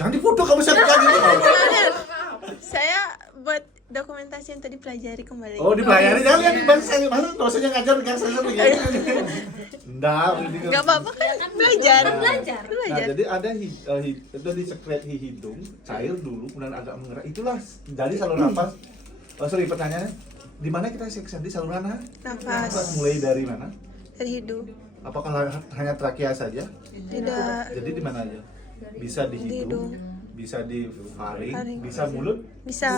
Jangan difoto kamu saya gitu. Saya buat dokumentasi yang tadi pelajari kembali. Oh, dipelajari jangan lihat di bahasa masa dosennya ngajar saya begini. Enggak, Nggak apa-apa kan belajar. Nah, jadi ada itu di sekret hidung, cair dulu, kemudian agak mengerak. Itulah dari saluran nafas. Oh, sorry, pertanyaannya, di mana kita seksi di saluran Nafas mulai dari mana? dari hidung. Apakah hanya trakea saja? Tidak. Jadi di mana aja? Bisa di hidung, bisa di faring, Faring. bisa mulut. Bisa.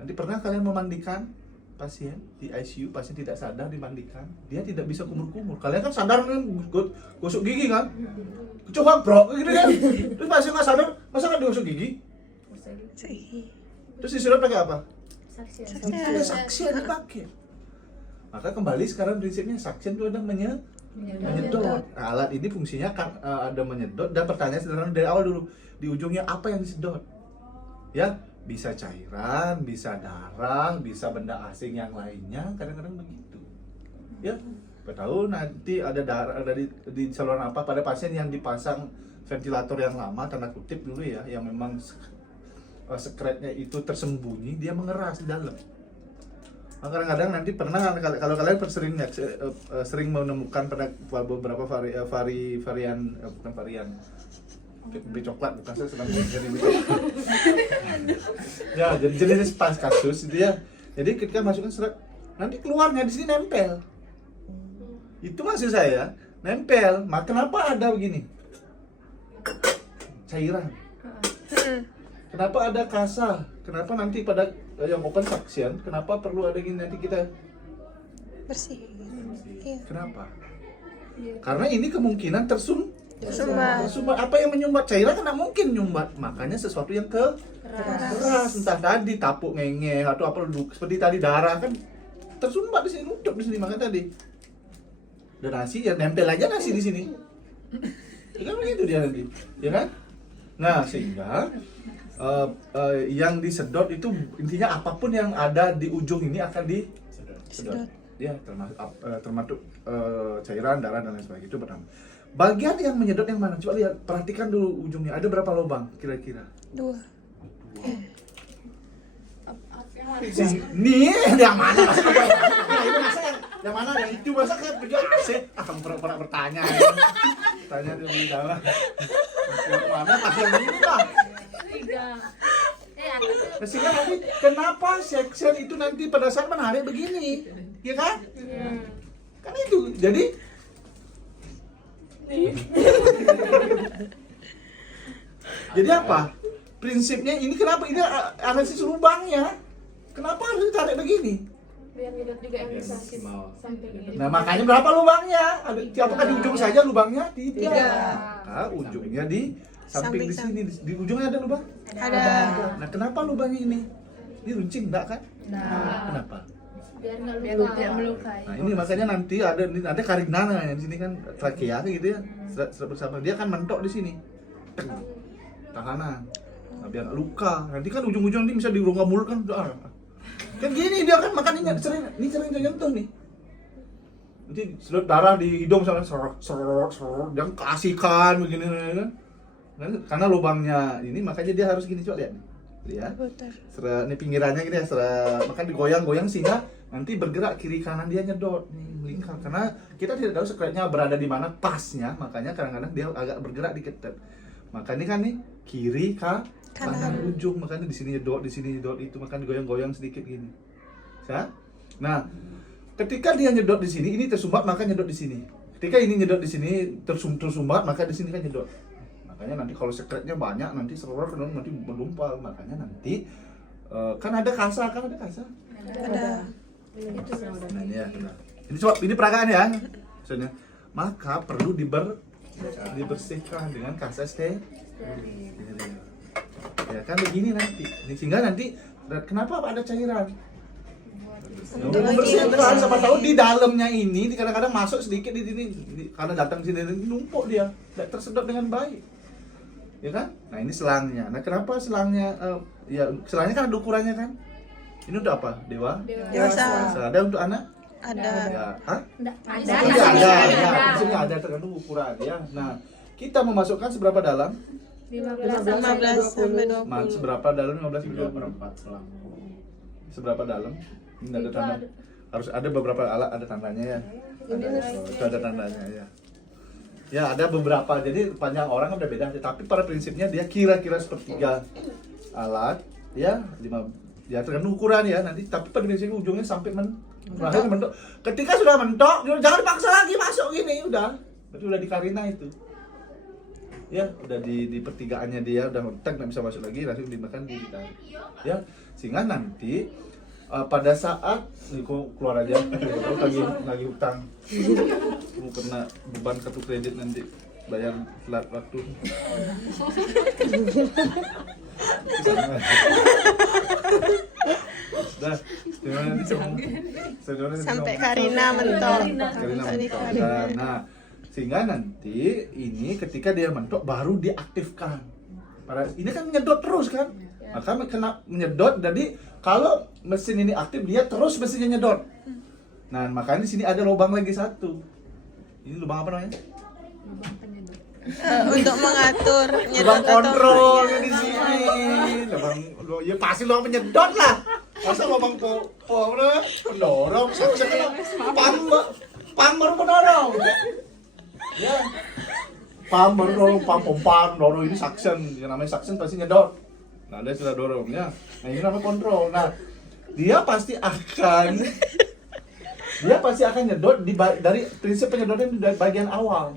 Nanti pernah kalian memandikan pasien di ICU, pasien tidak sadar dimandikan, dia tidak bisa kumur-kumur. Kalian kan sadar kan gosok gigi kan? Coba bro, gitu kan? Terus pasien nggak sadar, masa nggak digosok gigi? Terus disuruh pakai apa? Ada saksian dipakai. Maka kembali sekarang prinsipnya saksian itu ada menyedot. Nah, alat ini fungsinya kan ada menyedot dan pertanyaan sederhana dari awal dulu. Di ujungnya apa yang disedot? Ya, bisa cairan, bisa darah, bisa benda asing yang lainnya, kadang-kadang begitu. Ya, kita tahu nanti ada darah di saluran apa pada pasien yang dipasang ventilator yang lama tanda kutip dulu ya, yang memang sekretnya itu tersembunyi, dia mengeras di dalam. Nah, kadang-kadang nanti pernah kalau kalian sering menemukan pada beberapa varian bukan varian beli coklat, bukan saya sedang jadi beli coklat. Ya, jadi jenis pas kasus itu ya. Jadi ketika masukkan serat, nanti keluarnya di sini nempel. Itu maksud saya, nempel. Maka kenapa ada begini? Cairan. Kenapa ada kasa? Kenapa nanti pada yang open suction, kenapa perlu ada gini nanti kita Bersih. Iya. Kenapa? Karena ini kemungkinan tersumbat. Apa yang menyumbat? Cairan kan tidak mungkin nyumbat. Makanya sesuatu yang keras, entah tadi tapuk ngenge atau apa seperti tadi darah kan tersumbat di sini, nutup di sini, maka tadi. Dan nasi ya nempel aja nasi di sini. Ya kan begitu dia nanti, ya kan? Nah, sehingga yang disedot itu intinya apapun yang ada di ujung ini akan disedot. Ya, termasuk cairan, darah dan lain sebagainya. Itu pertama. Bagian yang menyedot yang mana? Coba lihat, perhatikan dulu ujungnya. Ada berapa lubang kira-kira? 2. Nih, yang mana? Ini masa yang mana? Yang itu masa kayak begitu asik. Kamu pernah bertanya. Tanya dulu di dalam. Yang mana? Pas yang ini lah. Sehingga nanti kenapa section itu nanti pada saat menarik begini, ya kan? Kan itu. Jadi apa? Prinsipnya ini kenapa ini analisis lubangnya? Kenapa harus ditarik begini? Biar nyedot juga yang di samping ini. Nah, makanya berapa lubangnya? Apakah di ujung saja lubangnya? Tidak. Nah, ujungnya di samping di sini. Di ujungnya ada lubang? Ada. Nah, kenapa lubangnya ini? Ini runcing enggak kan? Kenapa? Biar tidak melukai. Nah, ini makanya nanti ada karina yang di sini kan trakea gitu ya. Serat bersama dia kan mentok di sini. Tahanan. Nah, biar nggak luka. Nanti kan ujung-ujung ini bisa di rongga mulut kan. Kan gini dia kan makannya sering nyentuh nih. Nanti sedot darah di hidung misalnya serot, dia kasihkan begini kan. Karena lubangnya ini makanya dia harus gini, coba lihat. Lihat. Ini pinggirannya gini ya, makan digoyang-goyang sehingga nanti bergerak kiri kanan dia nyedot nih melingkar. Karena kita tidak tahu sekretnya berada di mana pasnya, makanya kadang-kadang dia agak bergerak dikit. Makanya kan nih kiri kanan ujung, makanya di sini nyedot itu, makanya goyang-goyang sedikit gini. Ya? Nah, ketika dia nyedot di sini, ini tersumbat maka nyedot di sini. Ketika ini nyedot di sini tersumbat maka di sini kan nyedot. Makanya nanti kalau sekretnya banyak nanti server nanti melumpal, makanya nanti kan ada kasa. Ada. Nah, ini ya. Ini coba ini peragaan ya. Maksudnya, maka perlu dibersihkan dengan kasa steril. Ya kan begini nanti. Sehingga nanti kenapa ada cairan? Membersihkan, siapa tahu di dalamnya ini kadang-kadang masuk sedikit di sini karena datang sini numpuk dia, tidak tersedot dengan baik. Ya kan? Nah, ini selangnya. Nah, kenapa selangnya selangnya kan ada ukurannya kan? Ini untuk apa? Dewasa. Ada untuk anak? Ada. Ya, hah? Ada. Ya, maksudnya ada tergantung ukuran ya. Nah, kita memasukkan seberapa dalam? 15 sampai 20. Seberapa dalam 15 sampai 20? Seberapa dalam? Ini ada tanda. Harus ada beberapa alat, ada tandanya ya. Itu ada tandanya ya. Ya ada beberapa, jadi panjang orang kan udah beda. Tapi pada prinsipnya dia kira-kira sepertiga alat, ya 5, ya tergantung ukuran ya nanti. Tapi pada prinsipnya ujungnya sampai mentok. Ketika sudah mentok, jangan paksa lagi masuk gini, udah. Berarti udah di karina itu. Ya udah di pertigaannya dia udah mentok, nggak bisa masuk lagi, langsung dimakan di ditarik. Ya sehingga nanti pada saat nih kok keluar aja lagi hutang lu kena beban kartu kredit nanti bayar telat waktu dah Sampai Karina mentok. Nah sehingga nanti ini ketika dia mentok baru diaktifkan. Ini kan nyedot terus kan, maka kena menyedot. Jadi kalau mesin ini aktif dia terus mesinnya nyedot. Nah makanya di sini ada lubang lagi satu. Ini lubang apa namanya? Untuk mengatur Lubang nyedot atau kontrol di sini. Ya pasti lubang penyedot lah. Masa lubang pendorong, suction, pam baru pendorong. Ya, pam dorong ini suction. Yang namanya suction pasti nyedot. Nah, dia sudah dorongnya. Nah, ini namanya kontrol. Nah, dia pasti akan nyedot dari prinsip penyedotnya dari bagian awal.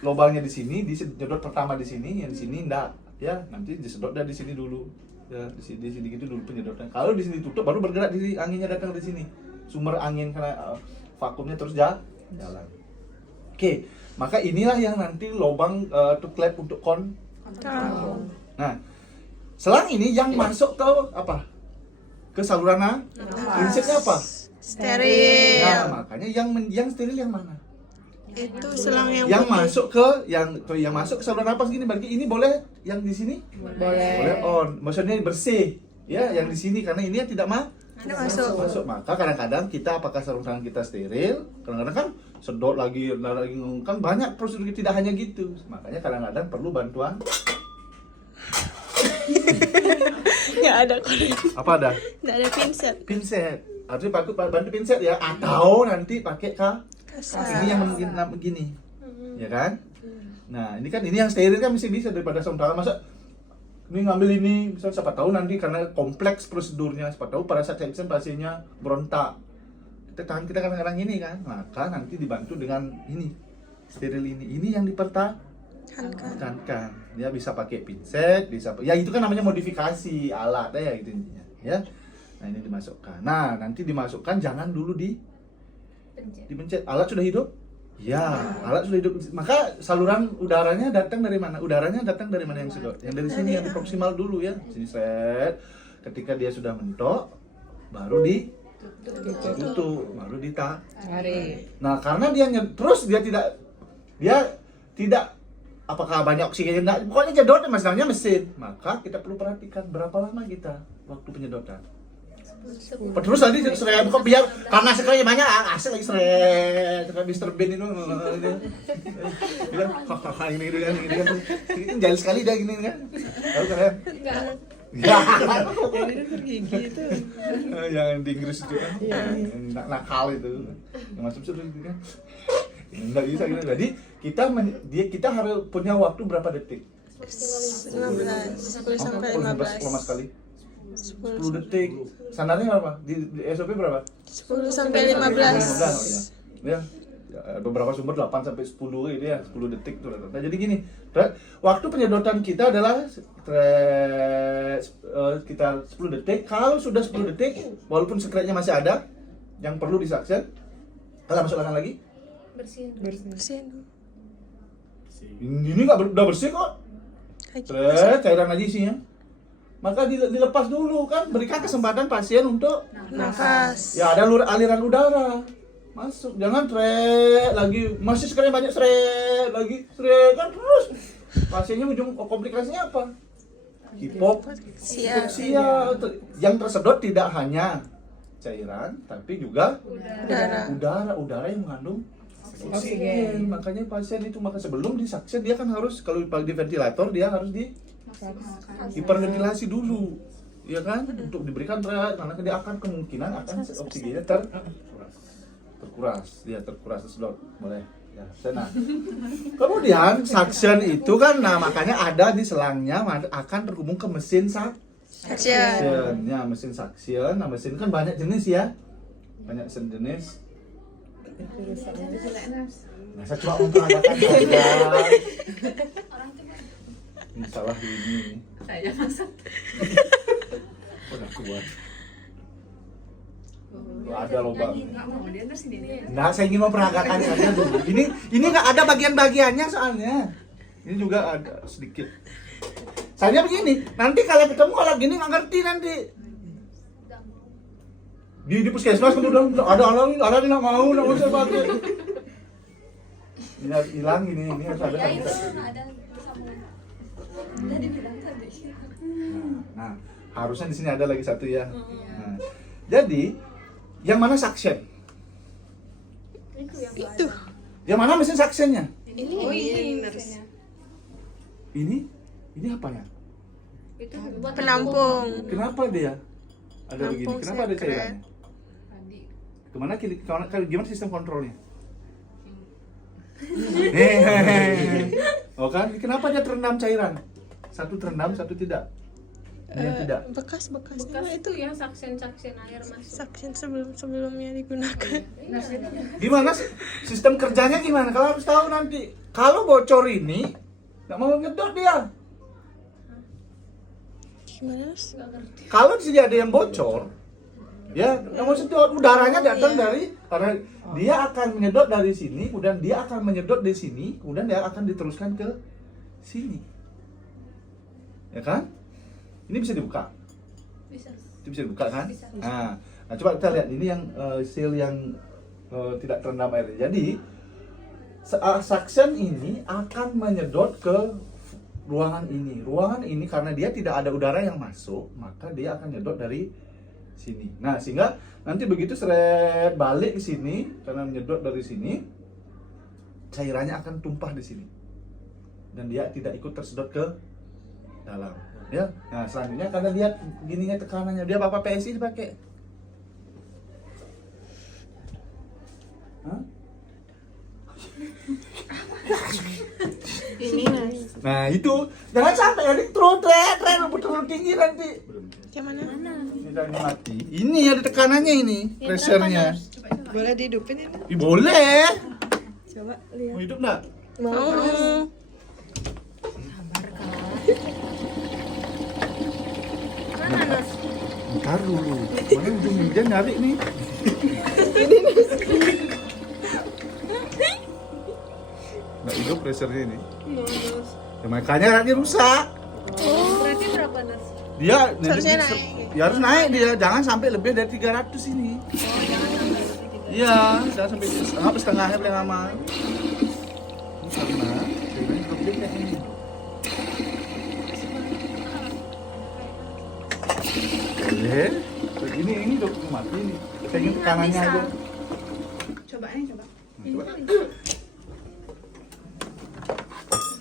Lubangnya di sini, disedot pertama di sini, yang di sini enggak. Ya, nanti disedot dari sini dulu. Ya, di sini gitu dulu penyedotnya. Kalau di sini tutup baru bergerak di anginnya datang di sini. Sumber angin karena vakumnya terus jalan. Oke, maka inilah yang nanti lubang klep untuk kontrol. Nah, selang ini yang masuk ke apa? Ke saluran prinsipnya apa? steril. Nah, makanya yang steril yang mana? Itu selang yang Yang putih. masuk ke yang masuk ke saluran napas gini, berarti ini boleh yang di sini? Boleh on. Maksudnya bersih. Ya, yang di sini karena ini yang tidak masuk. Maka kadang-kadang kita apakah sarung tangan kita steril? Kadang-kadang kan sedot lagi kan banyak prosedur, tidak hanya gitu. Makanya kadang-kadang perlu bantuan. Nggak ada koneksi. Apa ada? Nggak ada pinset. Pinset. Harusnya bantu pinset ya, atau nanti pakai Kasar. ini yang begini. Ya kan? Nah, ini yang steril kan mesti bisa daripada sarung tangan. Masa ini ngambil ini, misalnya siapa tahu nanti karena kompleks prosedurnya, siapa tahu pada saat section pasiennya berontak. Tangan kita kadang-kadang ini kan, maka nanti dibantu dengan ini steril ini yang dipertahankan. Dia bisa pakai pinset, bisa ya itu kan namanya modifikasi alat ya gitu intinya ya. Nah ini dimasukkan. Nah nanti dimasukkan jangan dulu dipencet. Alat sudah hidup? Ya, alat sudah hidup. Maka saluran udaranya datang dari mana? Udaranya datang dari mana yang sedot? Yang dari sini yang proksimal dulu ya. Sini set. Ketika dia sudah mentok, baru ditutup, baru ditarik. Nah, karena terus dia tidak apakah banyak oksigen enggak, pokoknya nyedot masalahnya mesin. Maka kita perlu perhatikan berapa lama kita waktu penyedotan. Terus tadi saya buka biar karena sekali banyak asik lagi seret kayak Mr. Bean itu bilang hahaha ini kan ini jahil sekali dia gini kan tahu kan ya yang itu gigi itu yang di Inggris itu kan yang nakal itu yang masuk situ kan nggak bisa gitu. Jadi kita harus punya waktu berapa detik? 10 sampai 15. Lama sekali. 10 detik. Standarnya berapa? Di SOP berapa? 10 sampai 15. Ya. Beberapa sumber 8 sampai 10 gitu ya, 10 detik tuh. Nah, jadi gini, waktu penyedotan kita adalah sekitar 10 detik. Kalau sudah 10 detik, walaupun sekretnya masih ada yang perlu disaksen, kita masukkan lagi. Bersihin. Ini udah bersih kok. Cairan aja isinya. Maka dilepas dulu kan, berikan kesempatan pasien untuk nafas. Ya ada aliran udara masuk, jangan lagi masih sekali banyak lagi kan terus pasiennya ujung komplikasinya apa? Hipoksia. Yang tersedot tidak hanya cairan tapi juga udara yang mengandung oksigen. Makanya pasien itu sebelum disaksen dia kan harus, kalau di ventilator dia harus di hiperventilasi dulu, ya kan, untuk diberikan karena dia akan kemungkinan akan oksigennya terkuras, tersedot. Boleh ya. Nah, kemudian suction itu kan, nah makanya ada di selangnya akan terhubung ke mesin suction. Ya, mesin suction. Nah, mesin kan banyak jenis ya, banyak jenis. Nah, saya coba memperagakan saja. Ini salah ini. Saya masak. Udah kuat. Ada lomba. Nggak mau dia ntar sini nih. Nah, saya ingin memperagakan saja dulu. Ini nggak ada bagian-bagiannya soalnya. Ini juga ada sedikit. Soalnya begini, nanti kalau ketemu kalau gini nggak ngerti nanti. Di puskesmas kemudian ada orang nggak mau saya pakai. Ini hilang ini harus ada. Ya itu nggak ada sambungan. Udah dibilang tadi. Nah, harusnya di sini ada lagi satu ya. Nah, jadi yang mana suction? Itu. Yang mana mesin suctionnya? Ini Ini apa ya? Itu buat penampung. Kenapa dia ada begini? Nampung Kenapa ada secret. cairannya? Gimana sistem kontrolnya? Oh kan, kenapa dia terendam cairan? Satu terendam, satu tidak. Ini yang tidak. Bekas-bekasnya bekas itu itu yang suction air masuk. suction sebelumnya digunakan. Gimana sih sistem kerjanya gimana? Kalau harus tahu nanti. Kalau bocor ini nggak mau ngedot dia. Gimana sih? Nggak ngerti. Kalau di sini ada yang bocor, ya nggak mau sedot, udaranya datang dari, karena dia akan menyedot dari sini, kemudian dia akan menyedot di sini, kemudian dia akan diteruskan ke sini, ya kan? Ini bisa dibuka, Bisa. itu bisa dibuka kan? Bisa. Nah, coba kita lihat ini yang seal yang tidak terendam air. Jadi suction ini akan menyedot ke ruangan ini. Ruangan ini karena dia tidak ada udara yang masuk, maka dia akan nyedot dari sini. Nah, sehingga nanti begitu seret balik ke sini, karena menyedot dari sini, cairannya akan tumpah di sini. Dan dia tidak ikut tersedot ke dalam. Ya. Nah, selanjutnya kalian lihat gininya tekanannya. Dia Bapak PSI dipakai. Hah? Ini mas. Nah, itu jangan sampai nanti tren betul tinggi nanti. Yang mana? Ini tadi mati. Ini ada tekanannya ini, pressure-nya. Boleh dihidupin ini? Boleh. Coba lihat. Mau hidup enggak? Mau. Mana Nas? Ntar dulu. Mana ujung meja nyari nih. Nggak hidup pressure-nya ini. Ya, makanya nanti rusak. Berarti berapa Nas? Dia Seharusnya nanti naik. ya harus naik dia, jangan sampai lebih dari 300 ini. Iya, jangan sampai setengahnya paling lama. Ini karena cairannya belum gede ini. Boleh. Ini udah mati nih. Saya ingin tekanannya aja. Coba nih, coba. Coba.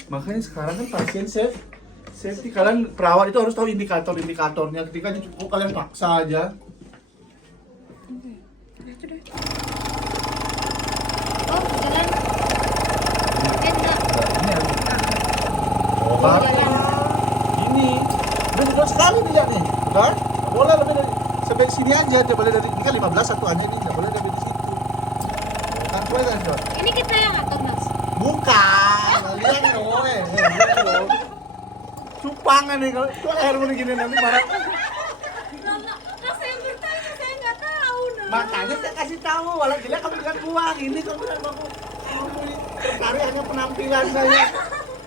Makanya sekarang kan pasien safety, kalian perawat itu harus tahu indikatornya. Ketika cukup kalian paksa aja. Oh, jalan. Enggak. Ini harus. Oh, kan? Ini udah sedot sekali dia nih, kan? Nggak boleh lebih dari sampai sini aja, dia boleh dari ini kan 15 satuannya ini, nggak boleh lebih di situ. Kan coba kan, Dok? Ini kita yang atur, Mas. Bukan, lihat dong, lihat dong. Cupangan nih kalau itu air begini nanti marah. Nah, saya bertanya, saya nggak tahu, nah. Makanya saya kasih tahu, walau jelek kamu dengan uang ini kamu kan kamu tertarik hanya penampilan saya.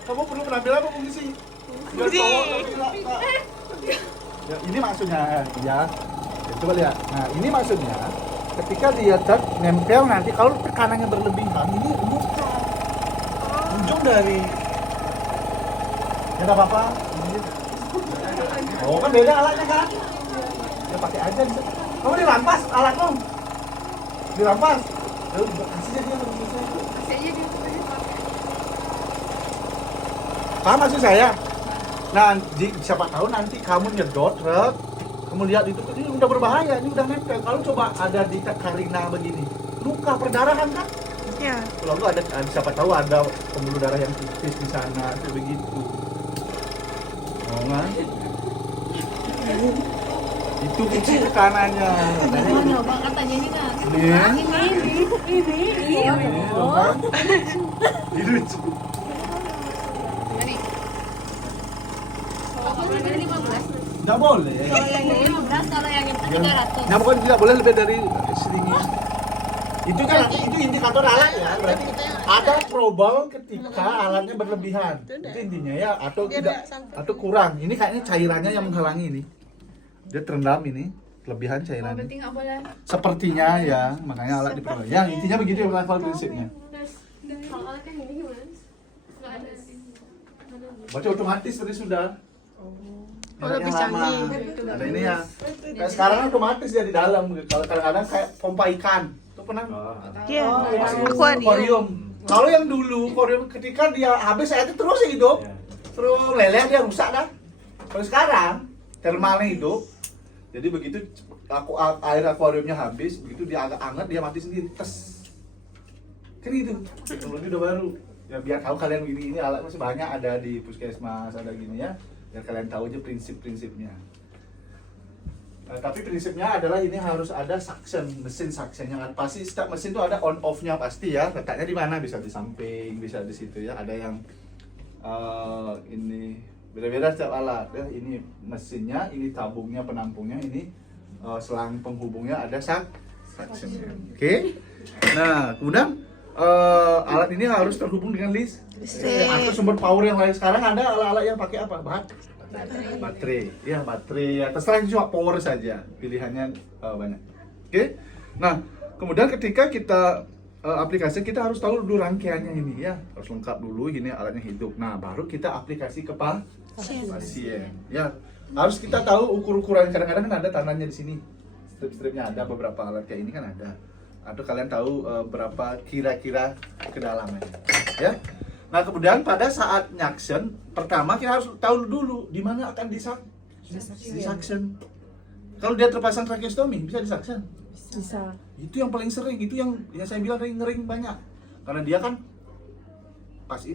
Kamu perlu penampilan apa fungsi? Biar cowok tapi nggak. Ya, ini maksudnya ya. Coba lihat. Nah, ini maksudnya ketika dia nempel nanti kalau tekanannya berlebihan ini luka. Ujung dari ya nggak apa-apa. Oh kan beda alatnya kan? Ya pakai aja. Kamu dirampas alatmu? Dirampas? Lalu kasih dia menurut saya. Kasih aja di pakai. Paham maksud saya? Nah, siapa tahu nanti kamu nyedot, kamu lihat itu, ini udah berbahaya, ini udah nempel. Kalau coba ada di Karina begini, luka perdarahan kan? Ya. Kalau lu ada siapa tahu ada pembuluh darah yang tipis di sana, kayak begitu. Oh kan? Itu fungsi tekanannya. Mana Bang katanya ini kan? Ini. Iya. Kan? Ini lucu. Ini. Kalau kamu dari 15. Nggak boleh. Kalau yang ini 15, kalau yang itu 300. Nah, bukan tidak boleh lebih dari seringnya. Itu kan itu indikator alat ya, berarti ada trouble ketika alatnya berlebihan. Itu intinya ya, atau Dia tidak ada sampai. atau kurang. Ini kayaknya cairannya yang menghalangi ini. Dia terendam ini, kelebihan Oh, cairan. berarti nggak boleh. Sepertinya ya, makanya alat diperlukan. Ya, intinya begitu ya level prinsipnya. Kalau alat yang ini gimana? Nggak ada. Baca otomatis tadi sudah. Oh, lebih Yang lama. canggih. Ada ini ya. Kayak sekarang kan otomatis dia di dalam. Kalau kadang-kadang kayak pompa ikan. Itu pernah? Iya. Aquarium. Akuarium. Kalau yang dulu akuarium ketika dia habis airnya terus hidup, terus leleh dia rusak dah. Kalau sekarang termalnya hidup, jadi begitu air akuariumnya habis, begitu dia agak hangat dia mati sendiri. Tes. Kan itu teknologi udah baru. Ya biar tahu kalian ini alat masih banyak ada di puskesmas ada gini ya, biar kalian tahu aja prinsip-prinsipnya. Nah, tapi prinsipnya adalah ini harus ada suction, mesin suction yang pasti setiap mesin itu ada on off-nya pasti ya. Letaknya di mana? Bisa di samping, bisa di situ ya. Ada yang ini beda-beda setiap alat ya. Ini mesinnya, ini tabungnya, penampungnya, ini selang penghubungnya ada suction. Oke. Nah, kemudian alat ini harus terhubung dengan listrik atau sumber power yang lain. Sekarang ada alat-alat yang pakai apa? Baterai, ya baterai ya terserah, cuma power saja pilihannya banyak. Oke, nah kemudian ketika kita aplikasi kita harus tahu dulu rangkaiannya ini ya, harus lengkap dulu ini alatnya hidup. Nah baru kita aplikasi ke pasien. Ya harus kita tahu ukur-ukuran. Kadang-kadang kan ada tandanya di sini, strip-stripnya ada, beberapa alat kayak ini kan ada. Atau kalian tahu berapa kira-kira kedalamannya, ya. Nah kemudian pada saat nyaksien, pertama kita harus tahu dulu di mana akan disaksen. Kalau dia terpasang tracheostomi, bisa disaksen? Bisa. Itu yang paling sering, itu yang saya bilang ring-ring banyak. Karena dia kan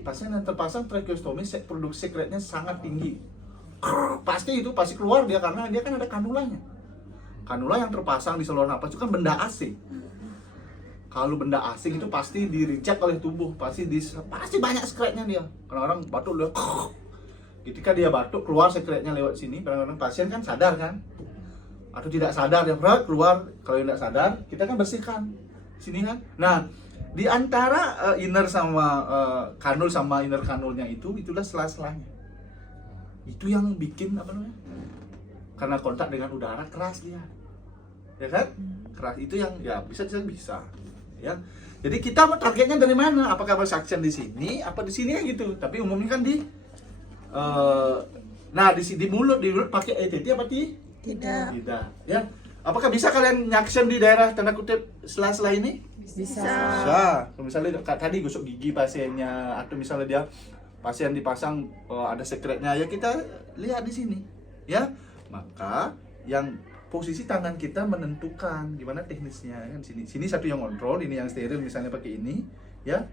pasien yang terpasang tracheostomi, produksi sekretnya sangat tinggi. Pasti keluar dia karena dia kan ada kanulanya. Kanula yang terpasang di saluran napas itu kan benda asing. Kalau benda asing itu pasti di-reject oleh tubuh, pasti banyak sekretnya dia. Kadang-kadang batuk dia, ketika dia batuk keluar sekretnya lewat sini. Kadang-kadang pasien kan sadar kan, atau tidak sadar dia keluar. Kalau tidak sadar kita kan bersihkan sini kan. Nah di antara inner sama kanul sama inner kanulnya itulah sela-selanya. Itu yang bikin apa namanya? Karena kontak dengan udara keras dia, ya kan? Keras itu yang ya bisa. Ya, jadi kita targetnya dari mana? Apakah bersaksian di sini, apa di sini ya gitu. Tapi umumnya kan di mulut pakai ETT apa Tidak. Ya, apakah bisa kalian nyaksian di daerah tanda kutip sela-sela ini? Bisa. Kalau misalnya tadi gosok gigi pasiennya, atau misalnya dia pasien dipasang ada sekretnya, ya kita lihat di sini, ya. Maka yang posisi tangan kita menentukan gimana teknisnya kan. Sini satu yang kontrol, ini yang steril misalnya pakai ini ya,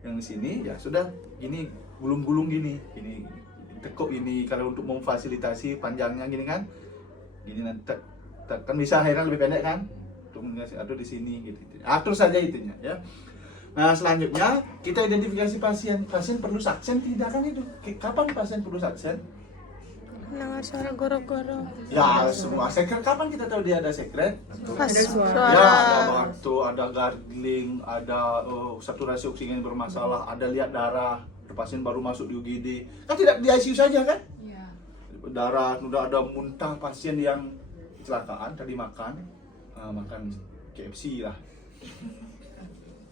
yang di sini ya sudah gini, gulung-gulung gini tekuk ini. Kalau untuk memfasilitasi panjangnya gini kan, gini nanti kan bisa akhirnya lebih pendek kan, untuk atur di sini gitu, atur saja itunya ya. Nah selanjutnya kita identifikasi pasien perlu saksen tidak kan. Itu kapan pasien perlu saksen? Dengar suara goro-goro. Ya semua sekret. Kapan kita tahu dia ada sekret? Pas Ya suara. ada batuk, ada gargling, ada saturasi oksigen bermasalah, ada lihat darah, pasien baru masuk di UGD. Kan tidak di ICU saja kan? Iya. Darah, udah ada muntah pasien yang kecelakaan tadi makan KFC lah.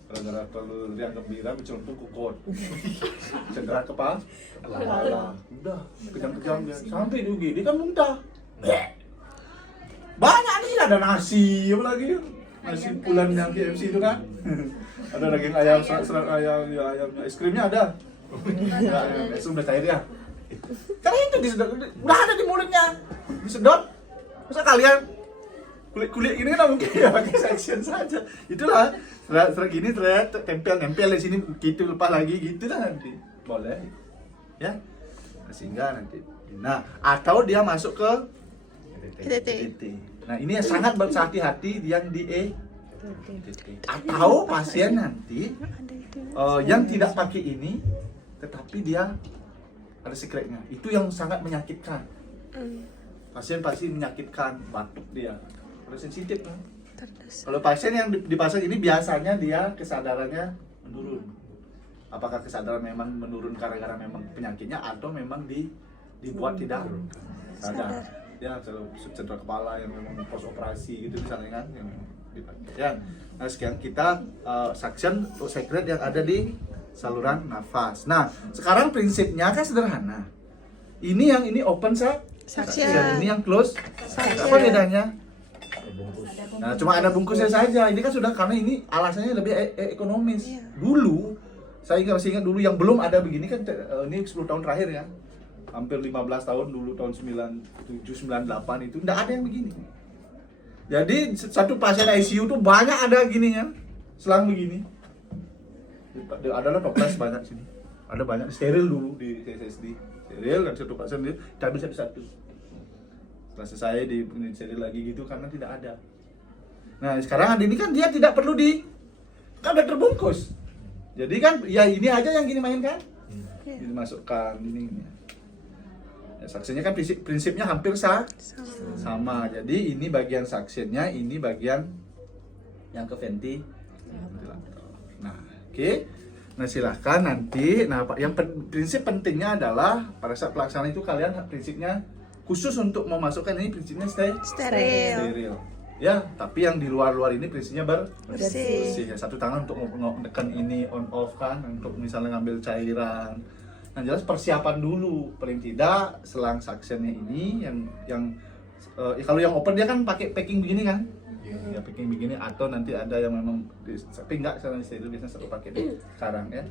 Gara-gara telur yang gembira mencelupuk kukut, cedera kepala, udah kejam-kejam dia sampai di UGD kan muntah. Banyak nih, ada nasi, apalagi nasi pulan yang KFC itu kan. Ada daging ayam, serat ayam, ya, ayam, es krimnya ada. Es krim udah cair ya. Karena itu disedot, udah ada di mulutnya, disedot. Masa kalian kulit gini kan mungkin ya pakai section saja. Itulah serat gini, serat tempel di sini, gitu lepas lagi gitu lah nanti. Boleh, ya. Sehingga nanti. Nah, atau dia masuk ke TT. Nah, ini yang sangat berhati-hati yang di atau pasien nanti yang tidak pakai ini tetapi dia ada secretnya, itu yang sangat menyakitkan. Pasien pasti menyakitkan, batuk dia, udah sensitif kan. Kalau pasien yang dipasang ini biasanya dia kesadarannya menurun. Apakah kesadaran memang menurun gara-gara memang penyakitnya atau memang dibuat tidak sadar. Ya, cedera kepala yang memang pos operasi gitu misalnya kan yang dipakai. Ya. Nah, sekian kita suction untuk secret yang ada di saluran nafas. Nah, sekarang prinsipnya kan sederhana. Ini open suction, ini yang close. Apa bedanya? Nah, cuma ada bungkusnya saja. Ini kan sudah, karena ini alasannya lebih ekonomis. Dulu saya masih ingat dulu yang belum ada begini kan, ini 10 tahun terakhir ya. Hampir 15 tahun dulu, tahun 97, 98 itu enggak ada yang begini. Jadi satu pasien ICU tuh banyak ada gininya, selang begini. Adalah toples banyak sini. Ada banyak steril dulu di SSD. Steril dan satu pasien dia ambil satu-satu. Setelah selesai di steril lagi gitu karena tidak ada. Nah, sekarang ini kan dia tidak perlu kan udah terbungkus. Jadi kan ya ini aja yang gini main kan. Dimasukkan ini. Ya, suctionnya kan prinsipnya hampir sama. Jadi ini bagian suctionnya, ini bagian yang ke ventilator. Nah, oke. Nah, silahkan nanti. Nah, yang prinsip pentingnya adalah pada saat pelaksanaan itu kalian prinsipnya khusus untuk memasukkan ini prinsipnya steril. Ya, tapi yang di luar ini prinsipnya bersih. Ya, satu tangan untuk menekan ini on off kan, untuk misalnya ngambil cairan. Nah, jelas persiapan dulu, paling tidak selang suctionnya ini yang kalau yang open dia kan pakai packing begini kan, ya packing begini, atau nanti ada yang memang tapi enggak sekarang steril biasanya selalu pakai sekarang ya.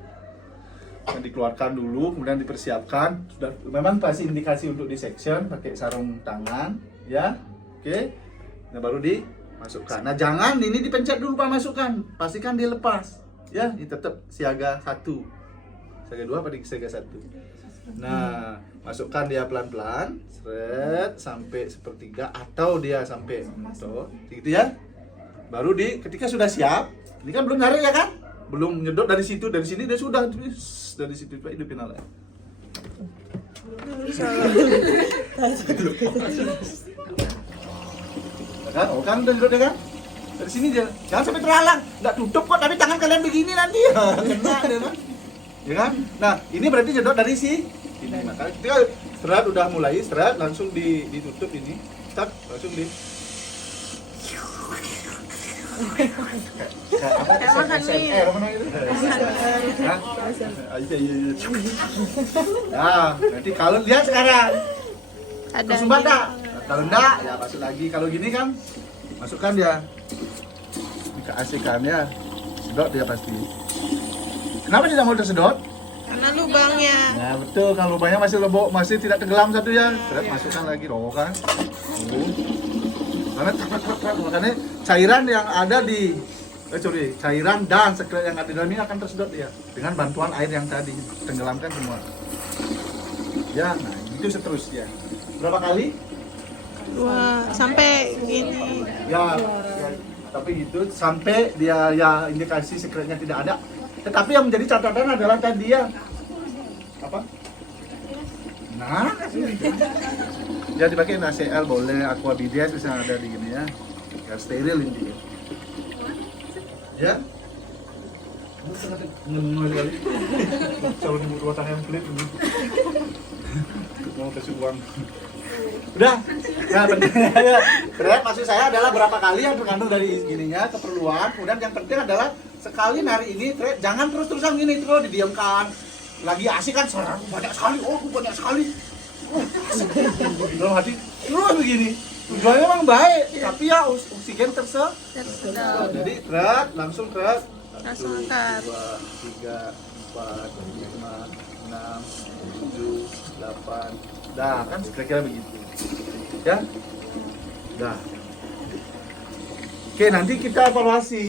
Yang dikeluarkan dulu, kemudian dipersiapkan, sudah memang pasti indikasi untuk dissection pakai sarung tangan, ya, oke. Nah, baru dimasukkan. Nah, jangan ini dipencet dulu Pak masukkan, pastikan dia lepas, ya, ini tetap siaga 1. Siaga 2 apa siaga 1. Nah, masukkan dia pelan-pelan, seret sampai sepertiga atau dia sampai mentok, gitu ya. Baru ketika sudah siap, ini kan belum narik ya kan? Belum nyedot dari situ, dari sini dia sudah dari situ Pak hidupin alat. Kan? Oh kan udah nyedot ya kan? Dari sini dia, jangan sampai terhalang, nggak tutup kok, tapi tangan kalian begini nanti ya, kena dia kan? Ya kan? Nah, ini berarti nyedot dari sini. Maka ketika serat udah mulai, serat langsung ditutup ini, tak langsung di. Apa SMR apa namanya itu? Nah, nanti kalau lihat sekarang langsung baca. Kalau enggak, ya masuk lagi. Kalau gini kan, masukkan dia. Keasikan ya, sedot dia pasti. Kenapa tidak mau tersedot? Karena lubangnya. Nah betul, kalau lubangnya masih lebok, masih tidak tenggelam satu ya. Terus masukkan lagi, loh kan. Karena makanya cairan yang ada di cairan dan sekret yang ada di dalam ini akan tersedot ya dengan bantuan air yang tadi tenggelamkan semua. Ya, nah itu seterusnya. Berapa kali? 2 sampai gini. Ya, tapi gitu sampai dia ya indikasi sekretnya tidak ada. Tetapi yang menjadi catatan adalah tadi ya apa? Nah, ya dipakai NaCl boleh, Aqua BDS bisa ada di gini ya. Ya steril ini. Ya. Ngemul sekali. Kalau di rumah tangga yang pelit ini. Mau kasih uang. Udah. Ya pentingnya ya. Berat maksud saya adalah berapa kali yang tergantung dari gininya keperluan. Kemudian yang penting adalah sekali hari ini jangan terus-terusan gini terus didiamkan. Lagi asik kan banyak sekali. Oh, banyak sekali. Dalam hati terus begini. Tujuannya memang baik, tapi ya oksigen tersedot. Jadi langsung Langsung angkat. 2, 3, 4, 5, 6, 7, 8. Dah, kan kira-kira begitu. Ya? Dah. Oke, nanti kita evaluasi.